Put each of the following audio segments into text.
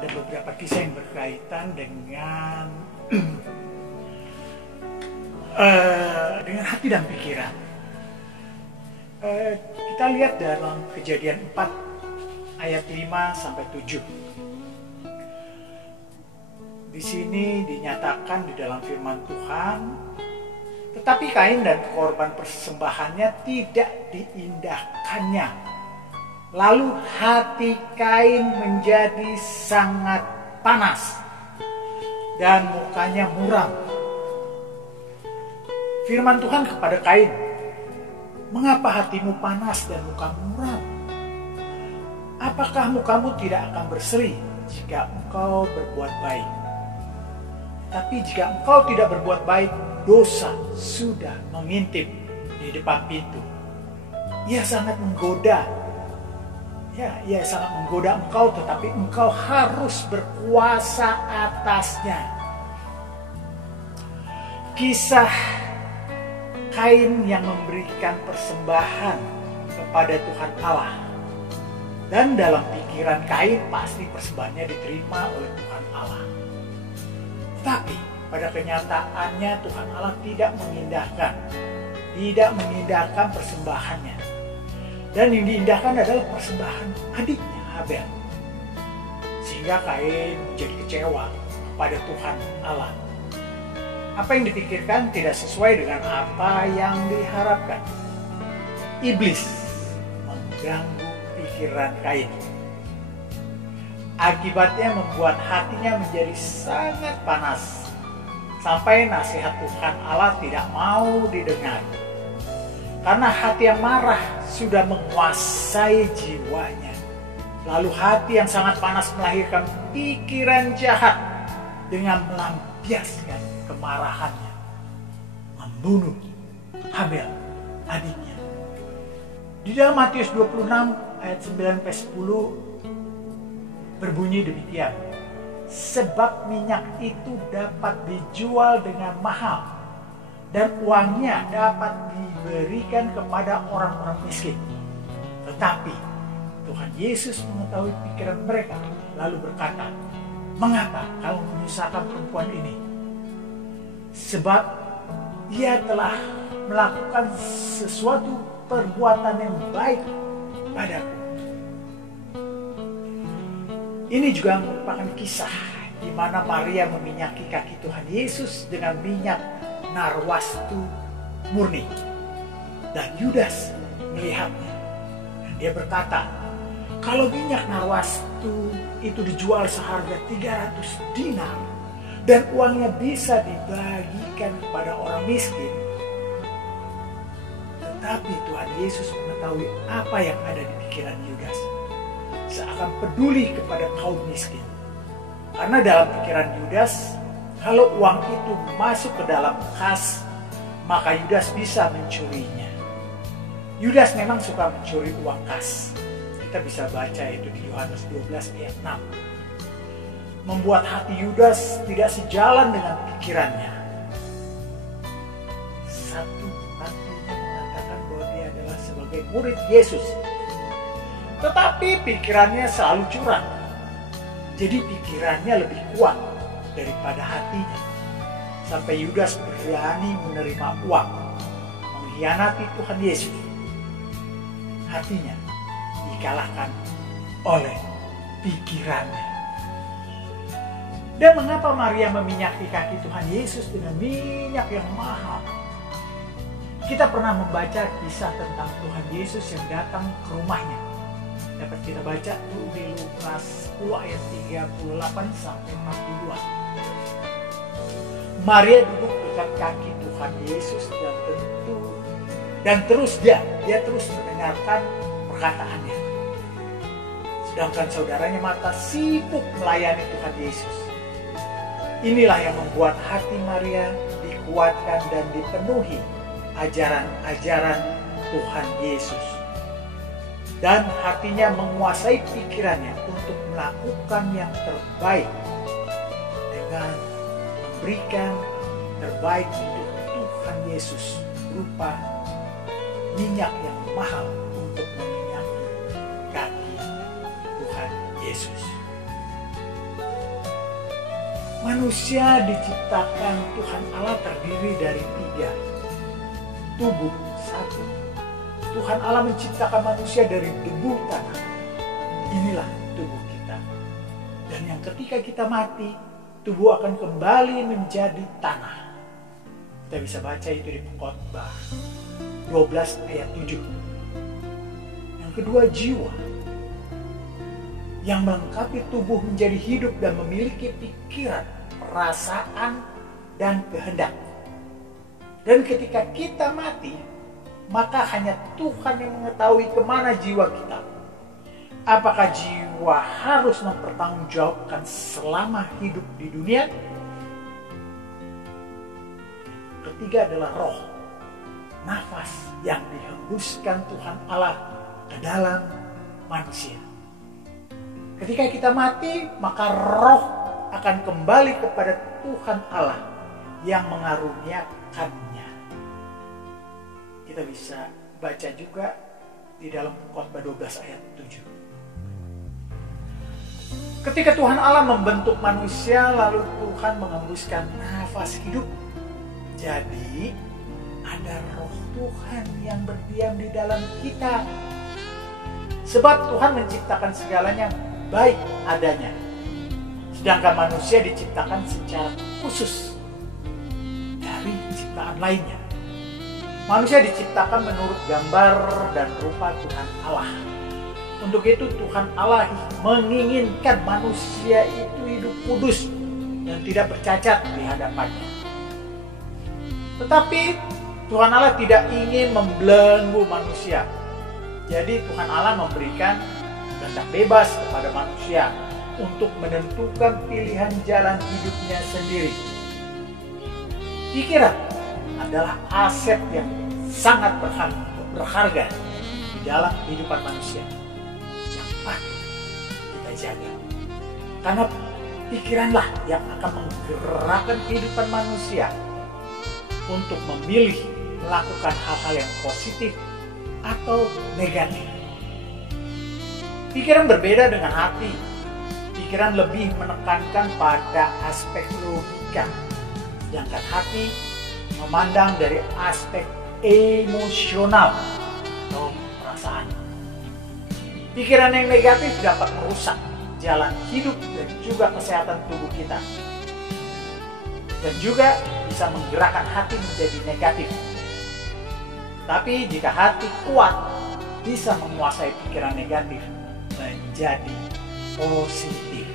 ada beberapa kisah yang berkaitan dengan dengan hati dan pikiran. Kita lihat dalam Kejadian 4 ayat 5 sampai 7. Di sini dinyatakan di dalam firman Tuhan, tetapi Kain dan korban persembahannya tidak diindahkannya. Lalu hati Kain menjadi sangat panas dan mukanya muram. Firman Tuhan kepada Kain, "Mengapa hatimu panas dan mukamu muram? Apakah mukamu tidak akan berseri jika engkau berbuat baik? Tapi jika engkau tidak berbuat baik, dosa sudah mengintip di depan pintu. Ia sangat menggoda. Ia sangat menggoda engkau, tetapi engkau harus berkuasa atasnya." Kisah Kain yang memberikan persembahan kepada Tuhan Allah. Dan dalam pikiran Kain pasti persembahannya diterima oleh Tuhan Allah. Tapi pada kenyataannya Tuhan Allah tidak mengindahkan persembahannya. Dan yang diindahkan adalah persembahan adiknya Habel. Sehingga Kain menjadi kecewa kepada Tuhan Allah. Apa yang dipikirkan tidak sesuai dengan apa yang diharapkan. Iblis mengganggu pikiran Kain. Akibatnya membuat hatinya menjadi sangat panas. Sampai nasihat Tuhan Allah tidak mau didengar. Karena hati yang marah sudah menguasai jiwanya. Lalu hati yang sangat panas melahirkan pikiran jahat dengan melampiaskan kemarahannya, membunuh Habel, adiknya. Di dalam Matius 26 ayat 9-10 berbunyi demikian, "Sebab minyak itu dapat dijual dengan mahal, dan uangnya dapat diberikan kepada orang-orang miskin. Tetapi Tuhan Yesus mengetahui pikiran mereka, lalu berkata, 'Mengapa kamu menyusahkan perempuan ini? Sebab ia telah melakukan sesuatu perbuatan yang baik padaku.'" Ini juga merupakan kisah di mana Maria meminyaki kaki Tuhan Yesus dengan minyak narwastu murni. Dan Yudas melihatnya. Dan dia berkata, "Kalau minyak narwastu itu dijual seharga 300 dinar dan uangnya bisa dibagikan kepada orang miskin." Tetapi Tuhan Yesus mengetahui apa yang ada di pikiran Yudas. Seakan peduli kepada kaum miskin. Karena dalam pikiran Yudas, kalau uang itu masuk ke dalam kas, maka Yudas bisa mencurinya. Yudas memang suka mencuri uang kas. Kita bisa baca itu di Yohanes 12 ayat 6. Membuat hati Yudas tidak sejalan dengan pikirannya. Satu hatinya mengatakan bahwa dia adalah sebagai murid Yesus. Tetapi pikirannya selalu curang. Jadi pikirannya lebih kuat daripada hatinya. Sampai Yudas berani menerima uang, mengkhianati Tuhan Yesus. Hatinya dikalahkan oleh pikirannya. Dan mengapa Maria meminyaki kaki Tuhan Yesus dengan minyak yang mahal? Kita pernah membaca kisah tentang Tuhan Yesus yang datang ke rumahnya. Dapat kita baca di Lukas 10 ayat 38 sampai 42. Maria duduk dekat kaki Tuhan Yesus dan terus dia terus mendengarkan perkataannya. Sedangkan saudaranya Marta sibuk melayani Tuhan Yesus. Inilah yang membuat hati Maria dikuatkan dan dipenuhi ajaran-ajaran Tuhan Yesus. Dan hatinya menguasai pikirannya untuk melakukan yang terbaik dengan memberikan terbaik untuk Tuhan Yesus berupa minyak yang mahal untuk meminyaki kaki Tuhan Yesus. Manusia diciptakan Tuhan Allah terdiri dari 3. Tubuh 1. Tuhan Allah menciptakan manusia dari debu tanah. Inilah tubuh kita. Dan yang ketika kita mati, tubuh akan kembali menjadi tanah. Kita bisa baca itu di Khotbah 12 ayat 7. Yang kedua, jiwa. Yang melengkapi tubuh menjadi hidup dan memiliki pikiran, perasaan, dan kehendak. Dan ketika kita mati, maka hanya Tuhan yang mengetahui kemana jiwa kita. Apakah jiwa harus mempertanggungjawabkan selama hidup di dunia? Ketiga adalah roh, nafas yang dihembuskan Tuhan Allah ke dalam manusia. Ketika kita mati, maka roh akan kembali kepada Tuhan Allah yang mengaruniakannya. Kita bisa baca juga di dalam Khotbah 12 ayat 7. Ketika Tuhan Allah membentuk manusia, lalu Tuhan mengembuskan nafas hidup. Jadi ada roh Tuhan yang berdiam di dalam kita. Sebab Tuhan menciptakan segalanya baik adanya. Sedangkan manusia diciptakan secara khusus dari ciptaan lainnya. Manusia diciptakan menurut gambar dan rupa Tuhan Allah. Untuk itu Tuhan Allah menginginkan manusia itu hidup kudus dan tidak bercacat di hadapannya. Tetapi Tuhan Allah tidak ingin membelenggu manusia. Jadi Tuhan Allah memberikan kehendak bebas kepada manusia untuk menentukan pilihan jalan hidupnya sendiri. Pikiran adalah aset yang sangat berharga di dalam kehidupan manusia yang patut kita jaga. Karena pikiranlah yang akan menggerakkan kehidupan manusia untuk memilih melakukan hal-hal yang positif atau negatif. Pikiran berbeda dengan hati. Pikiran lebih menekankan pada aspek logika, sedangkan hati memandang dari aspek emosional atau perasaan. Pikiran yang negatif dapat merusak jalan hidup dan juga kesehatan tubuh kita, dan juga bisa menggerakkan hati menjadi negatif. Tapi jika hati kuat, bisa menguasai pikiran negatif menjadi positif.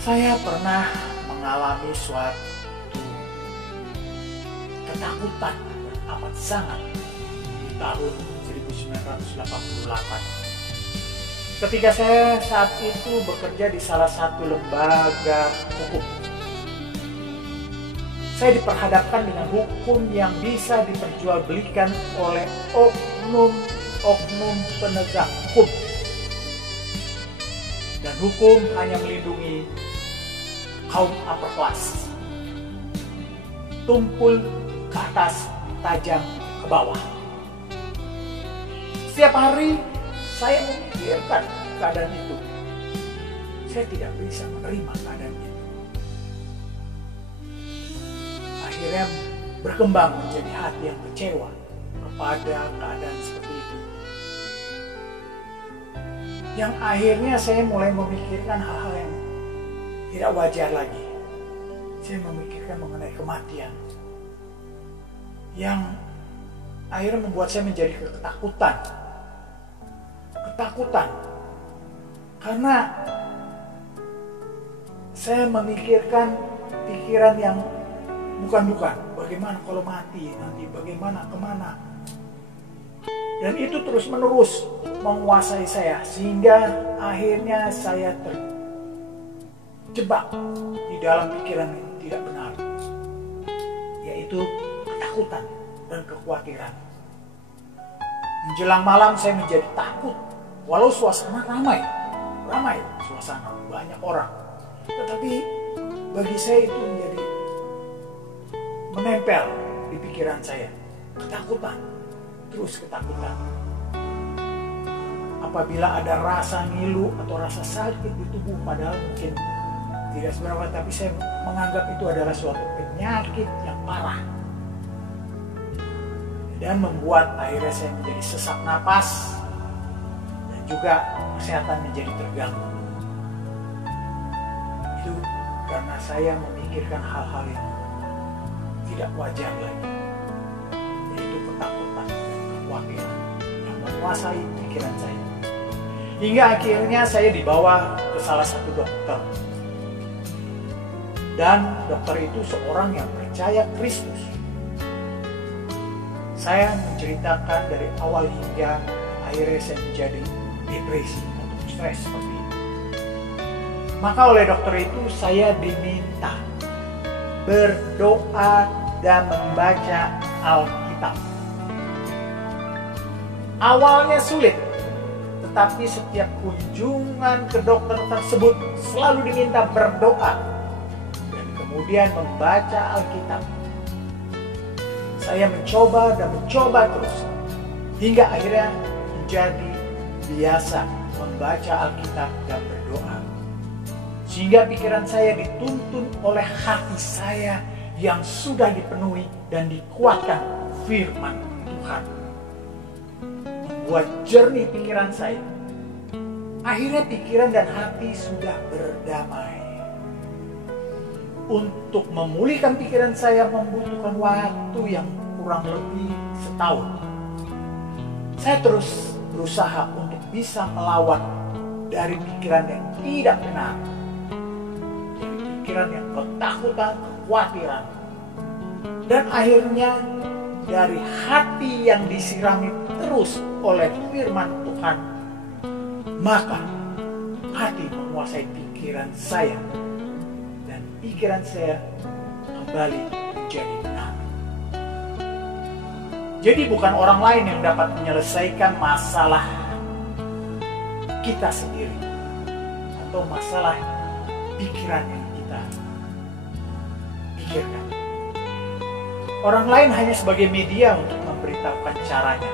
Saya pernah mengalami suatu ketakutan yang amat sangat di tahun 1988. Ketika saya saat itu bekerja di salah satu lembaga hukum. Saya diperhadapkan dengan hukum yang bisa diperjualbelikan oleh oknum penegak hukum. Dan hukum hanya melindungi kaum upper class. Tumpul ke atas, tajam ke bawah. Setiap hari saya memikirkan keadaan itu. Saya tidak bisa menerima keadaan itu. Akhirnya berkembang menjadi hati yang kecewa kepada keadaan seperti itu. Yang akhirnya saya mulai memikirkan hal-hal yang tidak wajar lagi. Saya memikirkan mengenai kematian. Yang akhirnya membuat saya menjadi ketakutan. Ketakutan. Karena saya memikirkan pikiran yang bukan-bukan. Bagaimana kalau mati nanti? Bagaimana kemana? Dan itu terus-menerus menguasai saya. Sehingga akhirnya saya terjebak di dalam pikiran yang tidak benar. Yaitu ketakutan dan kekhawatiran. Menjelang malam saya menjadi takut. Walau suasana ramai suasana, banyak orang. Tetapi bagi saya itu menjadi menempel di pikiran saya. Ketakutan, terus ketakutan. Apabila ada rasa ngilu atau rasa sakit di tubuh, padahal mungkin Tidak seberapa, tapi saya menganggap itu adalah suatu penyakit yang parah. Dan membuat akhirnya saya menjadi sesak napas dan juga kesehatan menjadi terganggu. Itu karena saya memikirkan hal-hal yang tidak wajar lagi, yaitu ketakutan dan kekhawatiran yang menguasai pikiran saya. Hingga akhirnya saya dibawa ke salah satu dokter. Dan dokter itu seorang yang percaya Kristus. Saya menceritakan dari awal hingga akhirnya saya menjadi depresi atau stres seperti itu. Maka oleh dokter itu saya diminta berdoa dan membaca Alkitab. Awalnya sulit, tetapi setiap kunjungan ke dokter tersebut selalu diminta berdoa dan kemudian membaca Alkitab. Saya mencoba dan mencoba terus hingga akhirnya menjadi biasa membaca Alkitab dan berdoa. Sehingga pikiran saya dituntun oleh hati saya yang sudah dipenuhi dan dikuatkan firman Tuhan. Membuat jernih pikiran saya. Akhirnya pikiran dan hati sudah berdamai. Untuk memulihkan pikiran saya membutuhkan waktu yang kurang lebih setahun. Saya terus berusaha untuk bisa melawan dari pikiran yang tidak benar, dari pikiran yang ketakutan, kekhawatiran, dan akhirnya dari hati yang disirami terus oleh firman Tuhan, maka hati menguasai pikiran saya. Pikiran saya kembali menjadi benar. Jadi bukan orang lain yang dapat menyelesaikan masalah kita sendiri atau masalah pikiran yang kita pikirkan. Orang lain hanya sebagai media untuk memberitahukan caranya.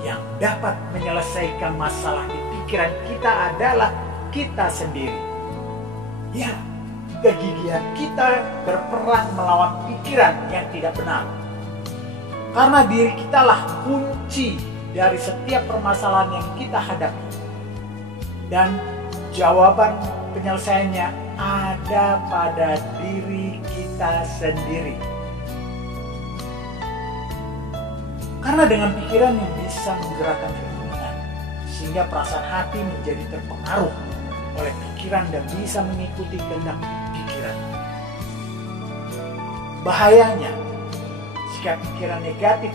Yang dapat menyelesaikan masalah di pikiran kita adalah kita sendiri. Ya, kegigihan kita berperang melawan pikiran yang tidak benar. Karena diri kitalah kunci dari setiap permasalahan yang kita hadapi. Dan jawaban penyelesaiannya ada pada diri kita sendiri. Karena dengan pikiran yang bisa menggerakkan keinginan, sehingga perasaan hati menjadi terpengaruh oleh pikiran dan bisa mengikuti kehendak pikiran. Bahayanya jika pikiran negatif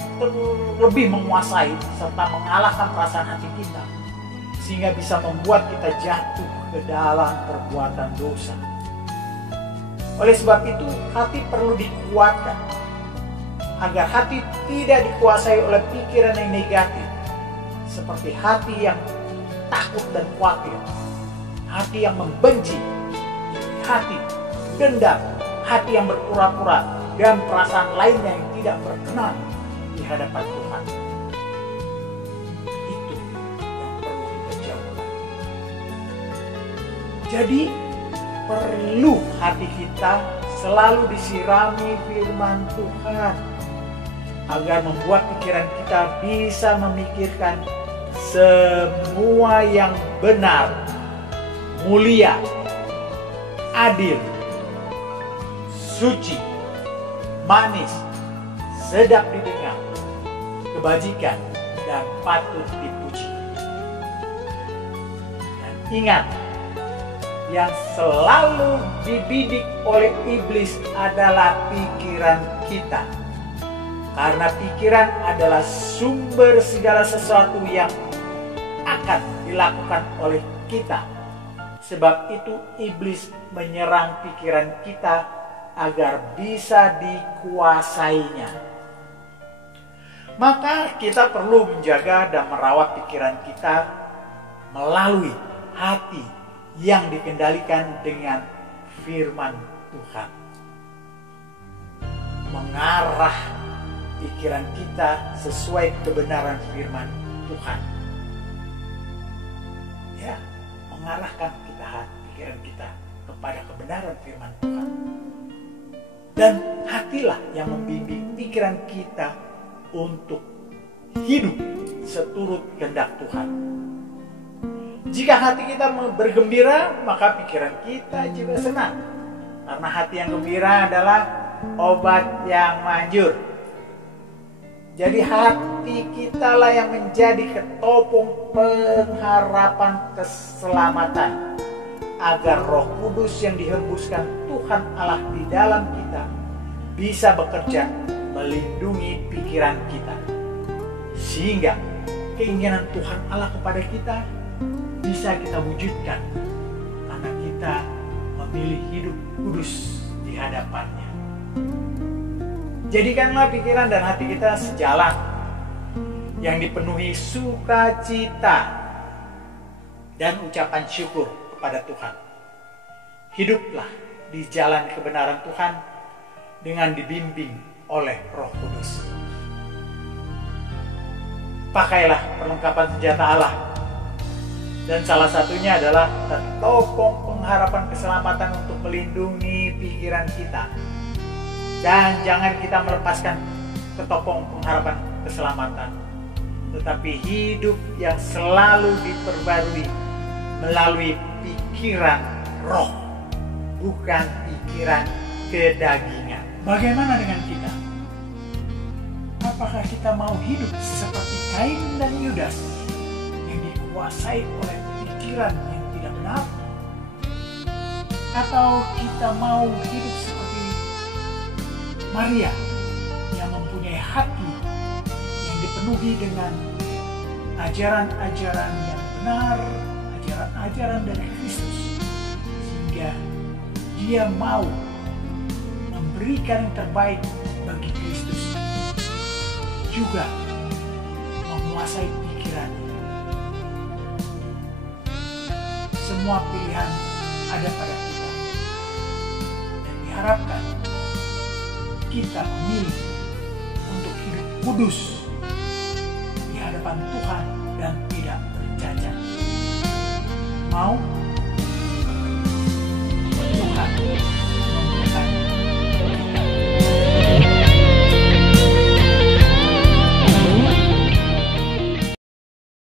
lebih menguasai serta mengalahkan perasaan hati kita, sehingga bisa membuat kita jatuh ke dalam perbuatan dosa. Oleh sebab itu, hati perlu dikuatkan agar hati tidak dikuasai oleh pikiran yang negatif, seperti hati yang takut dan khawatir, hati yang membenci, hati dendam, hati yang berpura-pura, dan perasaan lainnya yang tidak berkenan di hadapan Tuhan. Itu yang perlu kita jauhkan. Jadi perlu hati kita selalu disirami firman Tuhan agar membuat pikiran kita bisa memikirkan semua yang benar, mulia, adil, suci, manis, sedap didengar, kebajikan, dan patut dipuji. Dan ingat, yang selalu dibidik oleh iblis adalah pikiran kita. Karena pikiran adalah sumber segala sesuatu yang akan dilakukan oleh kita. Sebab itu iblis menyerang pikiran kita agar bisa dikuasainya. Maka kita perlu menjaga dan merawat pikiran kita melalui hati yang dikendalikan dengan firman Tuhan. Mengarah pikiran kita sesuai kebenaran firman Tuhan. Ya, mengarahkan pikiran kita kepada kebenaran firman Tuhan. Dan hatilah yang membimbing pikiran kita untuk hidup seturut kehendak Tuhan. Jika hati kita bergembira, maka pikiran kita juga senang. Karena hati yang gembira adalah obat yang manjur. Jadi hati kita lah yang menjadi ketopong pengharapan keselamatan, agar Roh Kudus yang dihembuskan Tuhan Allah di dalam kita bisa bekerja melindungi pikiran kita, sehingga keinginan Tuhan Allah kepada kita bisa kita wujudkan karena kita memilih hidup kudus di hadapannya. Jadikanlah pikiran dan hati kita sejalan, yang dipenuhi sukacita dan ucapan syukur kepada Tuhan. Hiduplah di jalan kebenaran Tuhan dengan dibimbing oleh Roh Kudus. Pakailah perlengkapan senjata Allah, dan salah satunya adalah ketopong pengharapan keselamatan untuk melindungi pikiran kita. Dan jangan kita melepaskan ketopong pengharapan keselamatan, tetapi hidup yang selalu diperbarui melalui pikiran roh, bukan pikiran kedagingan. Bagaimana dengan kita? Apakah kita mau hidup seperti Kain dan Yudas yang dikuasai oleh pikiran yang tidak benar? Atau kita mau hidup seperti Maria yang mempunyai hati yang dipenuhi dengan ajaran-ajaran yang benar, ajaran-ajaran dari Kristus, sehingga dia mau memberikan yang terbaik bagi Kristus, juga menguasai pikirannya. Semua pilihan ada pada kita, dan diharapkan kita memilih untuk hidup kudus di hadapan Tuhan dan tidak bercacat. Mau